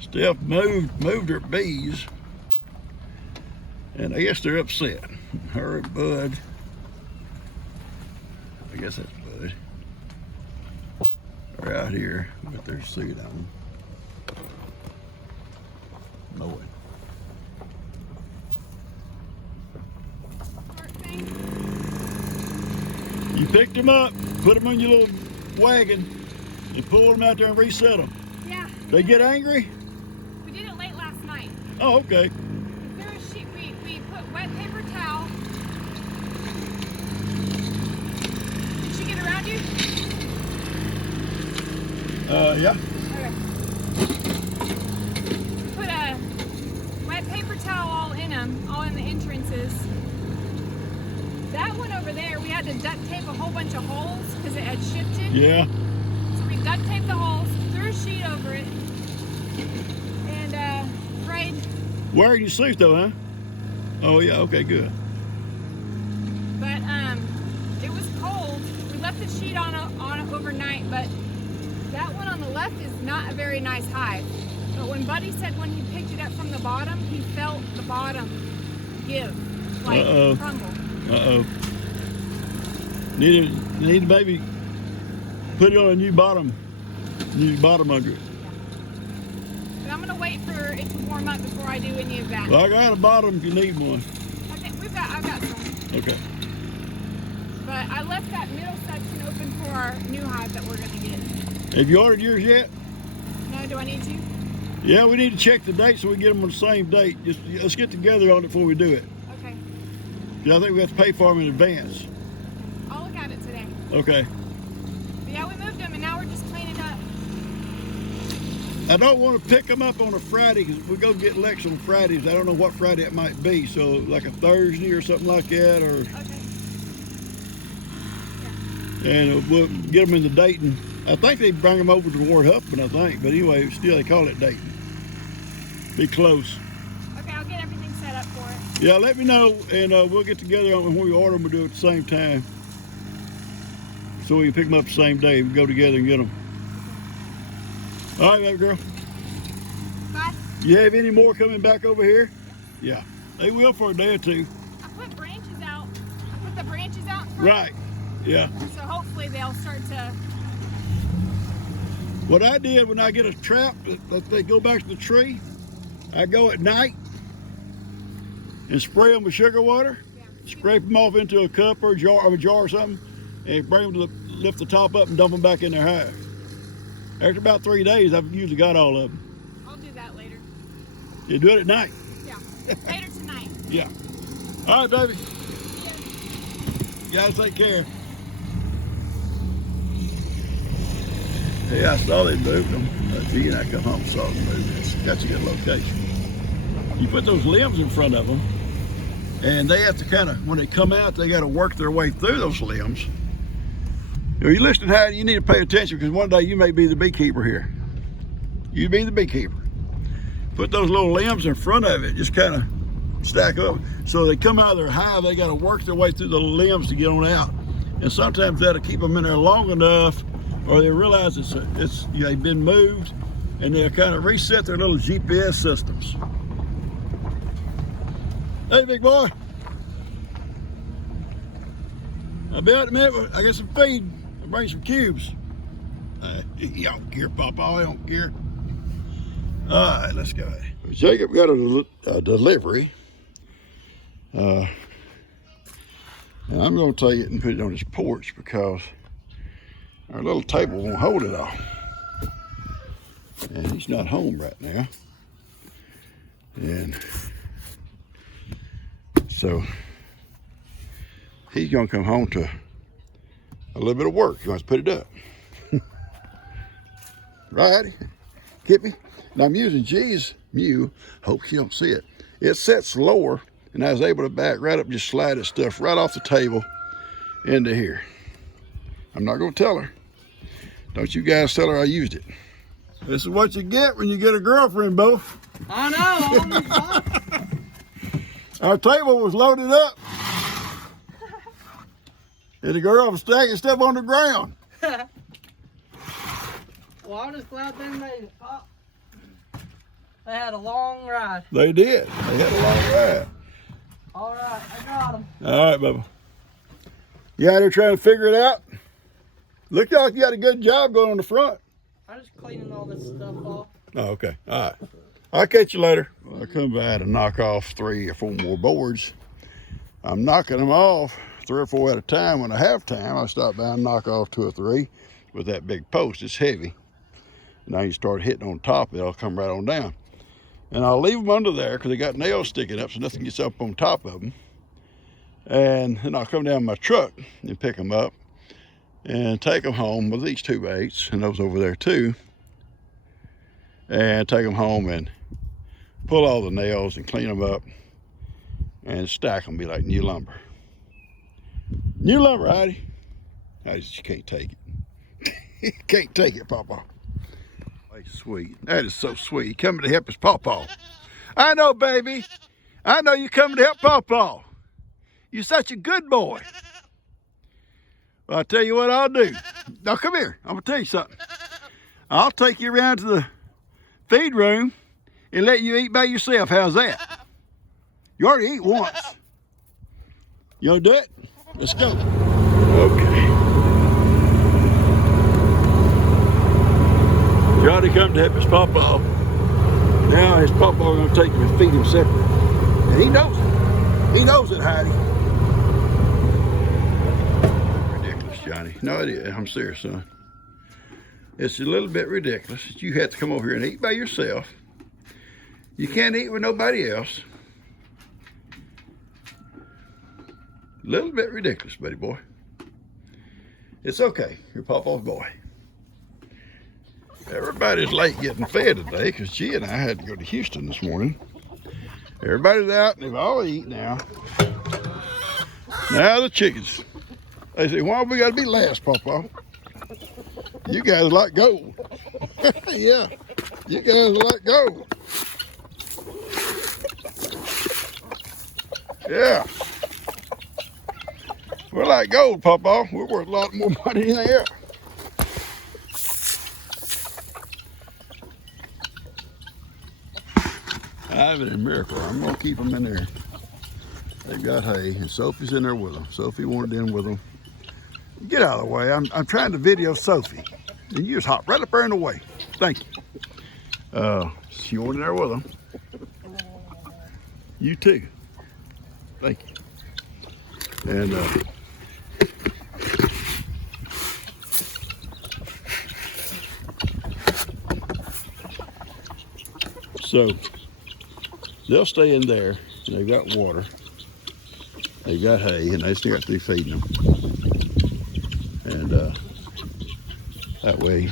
Steph moved her bees, and I guess they're upset. Her and Bud, I guess that's Bud, are out here with their suit on, mowing. You picked them up, put them on your little wagon, and pulled them out there and reset them. Yeah. They get angry? We did it late last night. Oh, okay. There was sheet. We put wet paper towel. Did she get around you? Yeah. Okay. Put a wet paper towel all in them, all in the entrances. That one over there, we had to duct tape a whole bunch of holes because it had shifted. Yeah. So we duct taped the holes, threw a sheet over it, and prayed. Wearing your suit though, huh? Oh yeah, okay, good. But it was cold. We left the sheet on overnight, but that one on the left is not a very nice hive. But when Buddy said when he picked it up from the bottom, he felt the bottom give, like crumble. Uh-oh. Need to maybe put it on a new bottom under it. But I'm gonna wait for it to warm up before I do any of that. Well, I got a bottom if you need one. Okay, I've got some. Okay. But I left that middle section open for our new hive that we're gonna get. Have you ordered yours yet? No, do I need to? Yeah, we need to check the date so we get them on the same date. Let's get together on it before we do it. Okay. 'Cause I think we have to pay for them in advance. I'll look at it today. Okay. But yeah, we moved them and now we're just cleaning up. I don't want to pick them up on a Friday because we go get Lex on Fridays. I don't know what Friday it might be. So like a Thursday or something like that, or and we'll get them in the Dayton. I think they bring them over toward Huffman, I think. But anyway, still they call it Dayton. Be close. Okay, I'll get everything set up for it. Yeah, let me know, and we'll get together on when we order them. We'll do it at the same time, so we can pick them up the same day. We go together and get them. All right, baby girl. Bye. You have any more coming back over here? Yeah, they will for a day or two. I put branches out. I put the branches out front. Right. Yeah. So hopefully they'll start to. What I did when I get a trap that they go back to the tree, I go at night and spray them with sugar water, scrape them off into a cup or a jar or something, and bring them to lift the top up and dump them back in their hive. After about 3 days, I've usually got all of them. I'll do that later. You do it at night. Yeah. Later tonight. Yeah. All right, baby. You gotta take care. Yeah, I saw they moved them. G and I come home and saw them moving. It's got you a good location. You put those limbs in front of them, and they have to kind of, when they come out, they got to work their way through those limbs. You listen to how you need to pay attention because one day you may be the beekeeper here. You be the beekeeper. Put those little limbs in front of it, just kind of stack up. So they come out of their hive, they got to work their way through the limbs to get on out. And sometimes that'll keep them in there long enough, or they realize they've been moved, and they'll kind of reset their little GPS systems. Hey, big boy. I'll be out in a minute. I got some feed. I'll bring some cubes. You don't care, Papa. I don't care. All right, let's go. Jacob got a delivery. And I'm going to take it and put it on his porch because our little table won't hold it all. And he's not home right now. And so he's going to come home to a little bit of work. He wants to put it up. Right, Kippy? Now I'm using G's Mew. Hope you don't see it. It sets lower, and I was able to back right up and just slide this stuff right off the table into here. I'm not going to tell her. Don't you guys tell her I used it. This is what you get when you get a girlfriend, Bo. I know. Our table was loaded up. And the girl was stacking stuff on the ground. Well, I'm just glad they made it pop. They had a long ride. They did. They had a long ride. All right, I got them. All right, Bubba. You out there trying to figure it out? Look like you got a good job going on the front. I'm just cleaning all this stuff off. Oh, okay. All right. I'll catch you later. I come by to knock off 3 or 4 more boards. I'm knocking them off 3 or 4 at a time. When I have time, I stop by and knock off 2 or 3 with that big post. It's heavy. Now you start hitting on top, it'll come right on down. And I'll leave them under there because they got nails sticking up so nothing gets up on top of them. And then I'll come down my truck and pick them up and take them home with these 2x and those over there too. And take them home and pull all the nails and clean them up and stack them, be like new lumber. New lumber, Heidi. Heidi says you can't take it. You can't take it, Papa. Sweet. That is so sweet. You coming to help his pawpaw. I know, baby. I know you coming to help pawpaw. You're such a good boy. Well, I'll tell you what I'll do. Now, come here. I'm going to tell you something. I'll take you around to the feed room and let you eat by yourself. How's that? You already eat once. You want to do it? Let's go. Okay. Johnny come to help his pawpaw. Now his pawpaw gonna take him and feed him separate. And he knows it. He knows it, Heidi. Ridiculous, Johnny. No, it is. I'm serious, son. It's a little bit ridiculous that you have to come over here and eat by yourself. You can't eat with nobody else. A little bit ridiculous, buddy boy. It's okay. You're Pawpaw's boy. Everybody's late getting fed today because G and I had to go to Houston this morning. Everybody's out and they've all eaten now. Now the chickens. They say, why we gotta be last, Pawpaw? You guys like gold. Yeah, you guys like gold. Yeah. We're like gold, Pawpaw. We're worth a lot more money than they are. Ivan and Miracle, I'm gonna keep them in there. They've got hay, and Sophie's in there with them. Sophie wanted in with them. Get out of the way. I'm trying to video Sophie, and you just hop right up there in the way. Thank you. She wanted in there with them. You too. Thank you. And so they'll stay in there, and they've got water, they've got hay, and they still got to be feeding them. And that way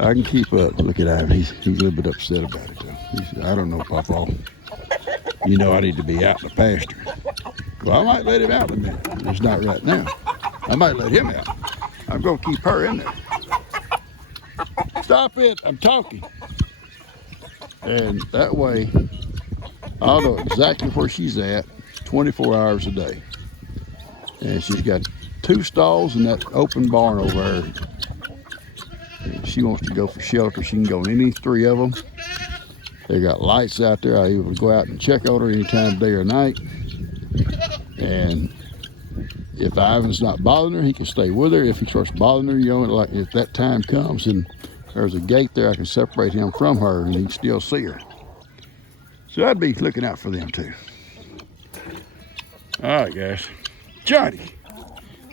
I can keep up. Look at Ivan, he's a little bit upset about it though. He said, I don't know, Pawpaw. You know I need to be out in the pasture. Well, I might let him out in a minute. It's not right now. I might let him out. I'm gonna keep her in there. Stop it, I'm talking. And that way, I'll know exactly where she's at 24 hours a day. And she's got 2 stalls in that open barn over there. And she wants to go for shelter. She can go in any 3 of them. They got lights out there. I even go out and check on her anytime, day or night. And if Ivan's not bothering her, he can stay with her. If he starts bothering her, you know, like if that time comes and there's a gate there, I can separate him from her and he can still see her. So I'd be looking out for them too. All right, guys. Johnny,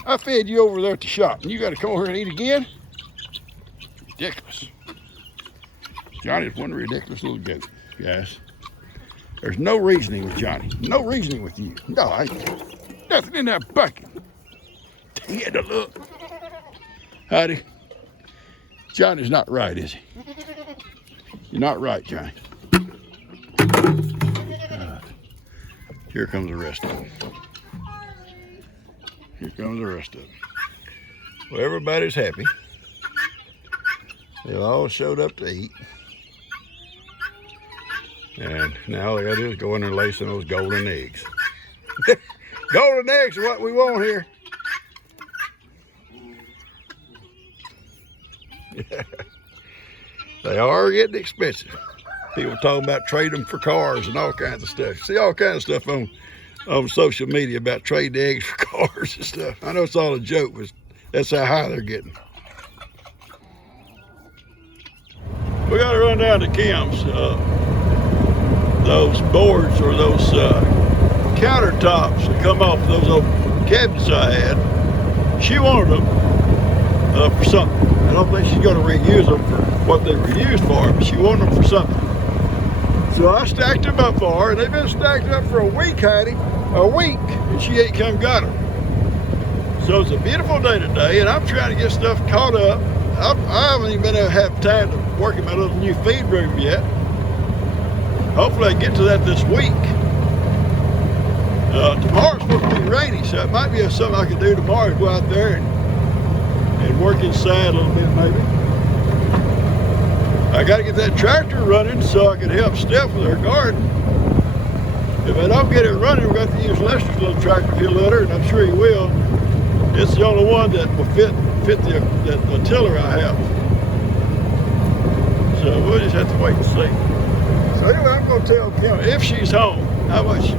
I fed you over there at the shop and you got to come over here and eat again? Ridiculous. Johnny's one ridiculous little goat, guys. There's no reasoning with Johnny. No reasoning with you. No, nothing in that bucket. He had to look. Heidi, Johnny's not right, is he? You're not right, Johnny. Here comes the rest of them. Here comes the rest of them. Well, everybody's happy. They all showed up to eat. And now all they gotta do is go in there and lay some of those golden eggs. Golden eggs are what we want here. They are getting expensive. People talking about trading them for cars and all kinds of stuff. See all kinds of stuff on social media about trading the eggs for cars and stuff. I know it's all a joke, but that's how high they're getting. We got to run down to Kim's. Those boards or those countertops that come off those old cabinets I had, she wanted them for something. I don't think she's going to reuse them for what they were used for, but she wanted them for something. So I stacked them up for her, and they've been stacked up for a week, Heidi. A week, and she ain't come got them. So it's a beautiful day today, and I'm trying to get stuff caught up. I haven't even been able to have time to work in my little new feed room yet. Hopefully I get to that this week. Tomorrow's supposed to be rainy, so it might be something I could do tomorrow, go out there and work inside a little bit maybe. I got to get that tractor running so I can help Steph with her garden. If I don't get it running, we're going to have to use Lester's little tractor field litter, and I'm sure he will. It's the only one that will fit the tiller I have. So we'll just have to wait and see. So anyway, I'm going to tell Kim if she's home how much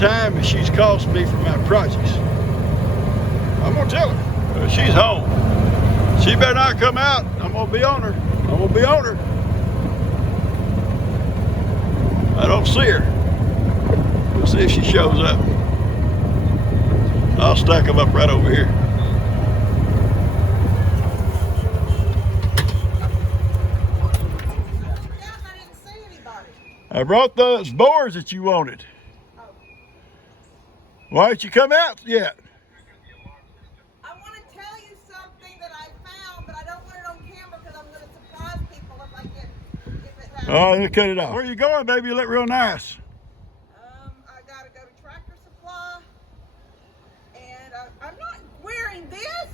time she's cost me for my projects. I'm going to tell her. If she's home, she better not come out. I'm going to be on her. I'm going to be on her. I don't see her. We'll see if she shows up. I'll stack them up right over here. I brought those boards that you wanted. Why didn't you come out yet? I want to tell you something that I found, but I don't want it on camera because I'm going to surprise people if I get it happens. Oh, you cut it off. Where are you going, baby? You look real nice. I got to go to Tractor Supply, and I'm not wearing this.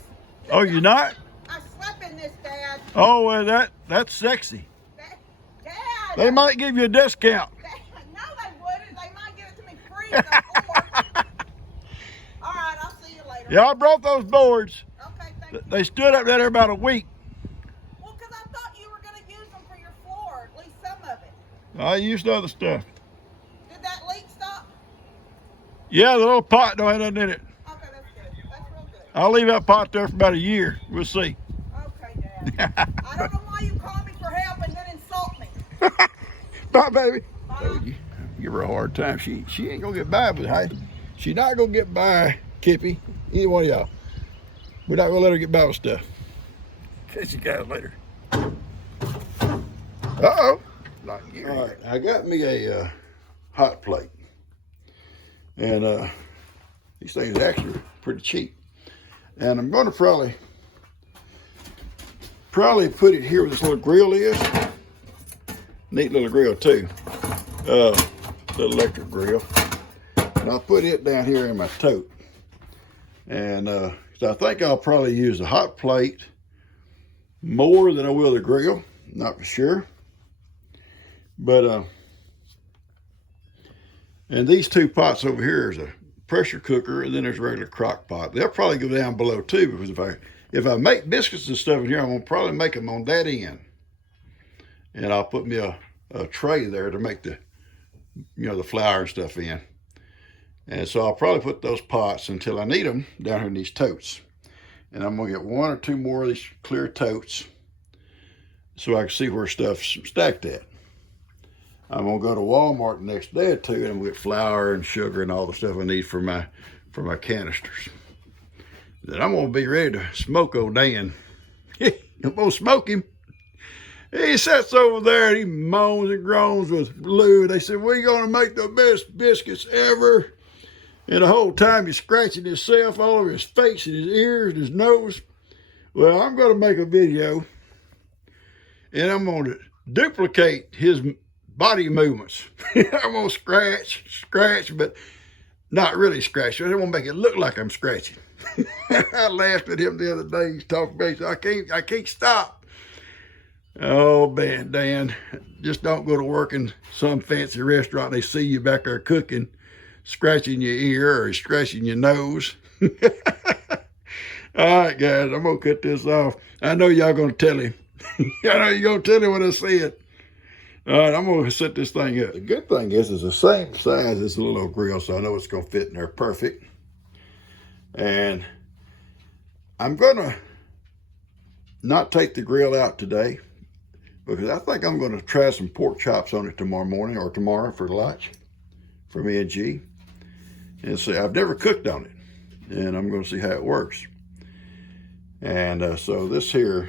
Oh, you're not? I slept in this, Dad. Oh, well, that's sexy. Dad. They might give you a discount. No, they wouldn't. They might give it to me free. Of course. All right, I'll see you later. Yeah, I brought those boards. Okay, thank you. They stood up there about a week. Well, because I thought you were going to use them for your floor, at least some of it. I used other stuff. Did that leak stop? Yeah, the little pot don't have nothing in it. Okay, that's good. That's real good. I'll leave that pot there for about a year. We'll see. Okay, Dad. I don't know why you call me for help and then insult me. Bye, baby. Bye. Oh, you give her a hard time. She ain't gonna get by with Heidi. She's not gonna get by Kippy. Either one of y'all. We're not gonna let her get by with stuff. Catch you guys later. Uh-oh. All right, I got me a hot plate. And these things are actually pretty cheap. And I'm gonna probably put it here where this little grill is. Neat little grill too. The electric grill. And I'll put it down here in my tote. And so I think I'll probably use the hot plate more than I will the grill. Not for sure. But and these two pots over here is a pressure cooker, and then there's a regular crock pot. They'll probably go down below too, because if I make biscuits and stuff in here, I'm gonna probably make them on that end. And I'll put me a tray there to make the flour and stuff in. And so I'll probably put those pots until I need them down here in these totes. And I'm gonna get one or two more of these clear totes so I can see where stuff's stacked at. I'm gonna go to Walmart the next day or two, and I'm gonna get flour and sugar and all the stuff I need for my canisters. Then I'm gonna be ready to smoke old Dan. I'm gonna smoke him. He sits over there and he moans and groans with Lou. They said, "We're gonna make the best biscuits ever." And the whole time he's scratching himself all over his face and his ears and his nose. Well, I'm gonna make a video and I'm gonna duplicate his body movements. I'm gonna scratch, but not really scratch. I don't want to make it look like I'm scratching. I laughed at him the other day. He's talking about it. He said, I can't stop. Oh man, Dan, just don't go to work in some fancy restaurant. They see you back there cooking, scratching your ear or scratching your nose. All right, guys, I'm gonna cut this off. I know y'all gonna tell him. I know you're gonna tell him what I said. All right, I'm gonna set this thing up. The good thing is it's the same size as the little grill, so I know it's gonna fit in there perfect. And I'm gonna not take the grill out today because I think I'm gonna try some pork chops on it tomorrow morning or tomorrow for lunch for me and G. And see, I've never cooked on it, and I'm gonna see how it works. And so these here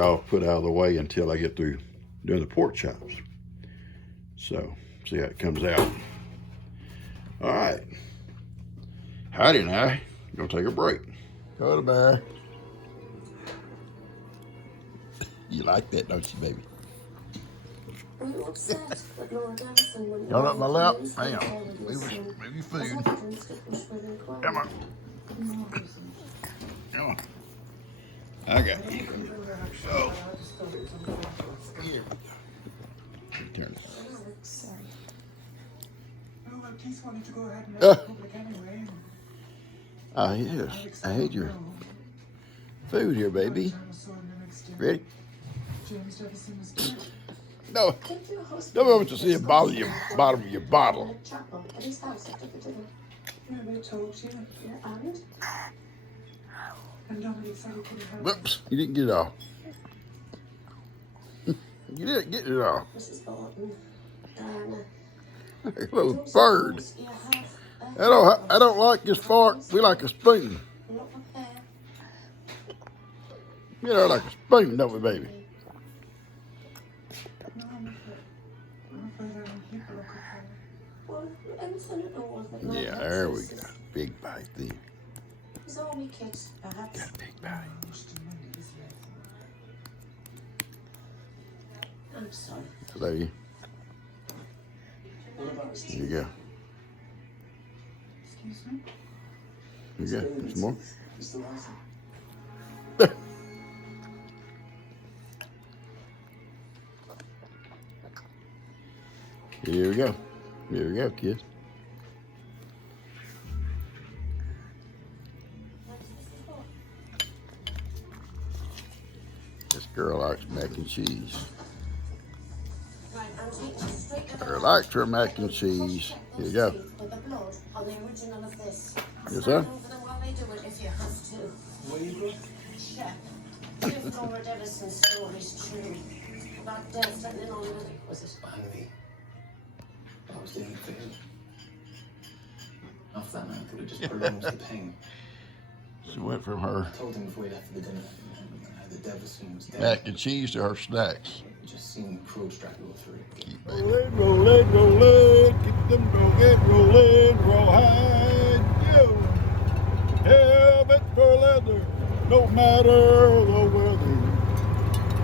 I'll put out of the way until I get through doing the pork chops. So, see how it comes out. All right. Heidi and I gonna take a break. Go to bear. You like that, don't you, baby? Got up my lap. Hang on. Move your food. Come on. Come on. I got you. So, here. Turn it. Sorry. No, I just wanted to go ahead and have a public anyway. Yes. I had your food here, baby. Ready? James Jefferson was dead. No. Don't want to see the bottom of your bottle. Yeah, they told you. And Dominic said he couldn't help it. Whoops. You didn't get it off. You didn't get it off. Mrs. Barton, Diana. Little bird. I don't like this fork. We like a spoon. Not prepared. You know, like a spoon, don't we, baby? No, I'm afraid I don't keep a look at Well, Emerson and all was that Yeah, there we go. Big bite then. It's all me kids, perhaps. Got a big bite. I'm sorry. So there you Here you go. Excuse me? Here you go. Some more? Mr. Larson. Here we go. Here we go, kids. This girl likes mac and cheese. Right, I'm taking you straight to the Her likes her mac and cheese. Here you go. with the blood on the original of this. Yes, sir. Stand over them while they do it if you have to. Where you go? Check. If Laura Devison's story's true. About death threatening on Willie, was it? Finally, I was doing it for him. After that, man, I thought it just prolongs the pain. She went from her I told him before we left for the dinner that Devison was dead. mac and cheese to her snacks. It just seemed cruel to drag it all through. Keep rolling, rolling, rolling. Keep them rolling, roll high. Yo. Helmet for leather, no matter the weather.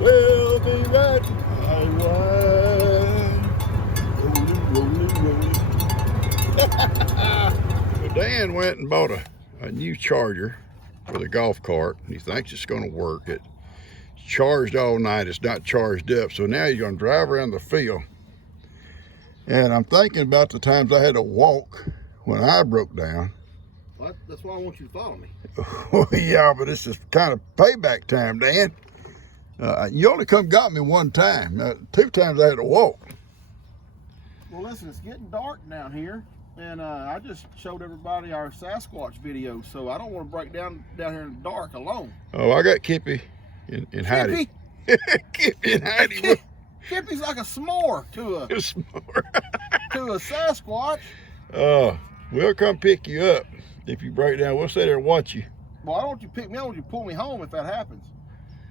We'll be right highway. Rolling, rolling. Well, Dan went and bought a new charger for the golf cart. He thinks it's going to work. It's charged all night. It's not charged up. So now he's going to drive around the field. And I'm thinking about the times I had to walk when I broke down. Well, that's why I want you to follow me. Well, yeah, but this is kind of payback time, Dan. You only come got me one time. 2 times I had to walk. Well, listen, it's getting dark down here, and I just showed everybody our Sasquatch video, so I don't want to break down here in the dark alone. Oh, I got Kippy and Heidi. Kippy and Heidi. Kippy's like a s'more to a Sasquatch. We'll come pick you up if you break down. We'll sit there and watch you. Well, I don't want you to pick me up. I want you to pull me home if that happens.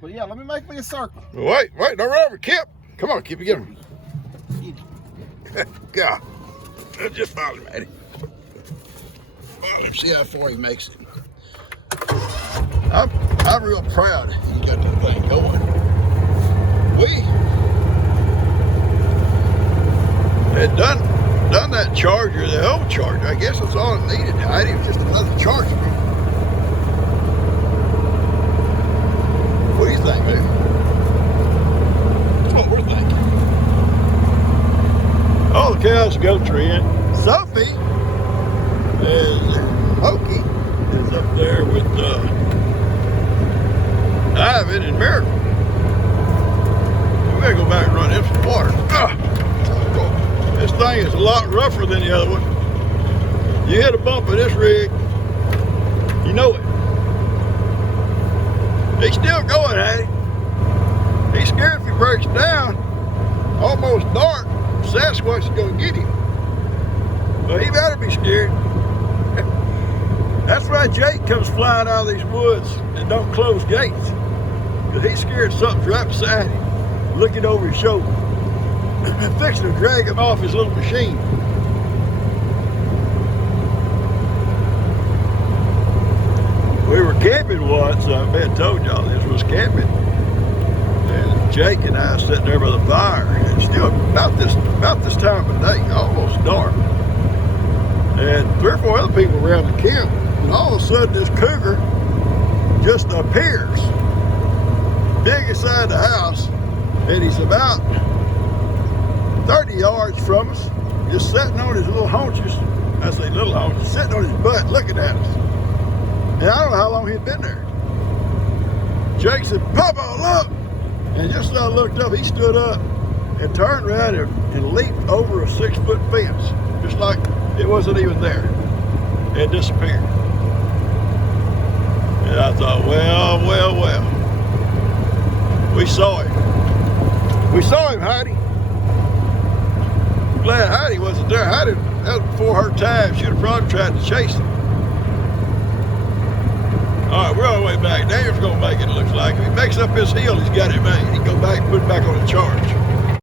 But yeah, let me make me a circle. Wait, don't run over, Kip. Come on, Kippy, get him. God, just follow him, Eddie. Follow him, see how far he makes it. I'm real proud he got that thing going. We had done that charger, the old charger. I guess that's all it needed. It was just another charger. What do you think, baby? That's what we're thinking. All the cows go treeing. Sophie Hokey is up there with Ivan and Miracle. better go back and run in some water. This thing is a lot rougher than the other one. You hit a bump of this rig, you know it. He's still going at it. He's scared if he breaks down, almost dark, Sasquatch is gonna get him. Well, he better be scared. That's why Jake comes flying out of these woods and don't close gates. Because he's scared something's right beside him, looking over his shoulder, and fixing to drag him off his little machine. We were camping once, I may have told y'all this was camping. And Jake and I sitting there by the fire, and still about this time of day, almost dark. And 3 or 4 other people around the camp, and all of a sudden this cougar just appears, big inside the house, and he's about 30 yards from us, just sitting on his little haunches. I say little haunches, sitting on his butt looking at us. And I don't know how long he'd been there. Jake said, "Papa, look!" And just as I looked up, he stood up and turned around and leaped over a 6-foot fence, just like it wasn't even there. It disappeared. And I thought, well. We saw him. We saw him, Heidi. I'm glad Heidi wasn't there. Heidi, that was before her time. She'd have probably tried to chase him. All right, we're on the way back. Daniel's gonna make it, looks like. If he makes up his heel, he's got it made. He can go back and put it back on the charge.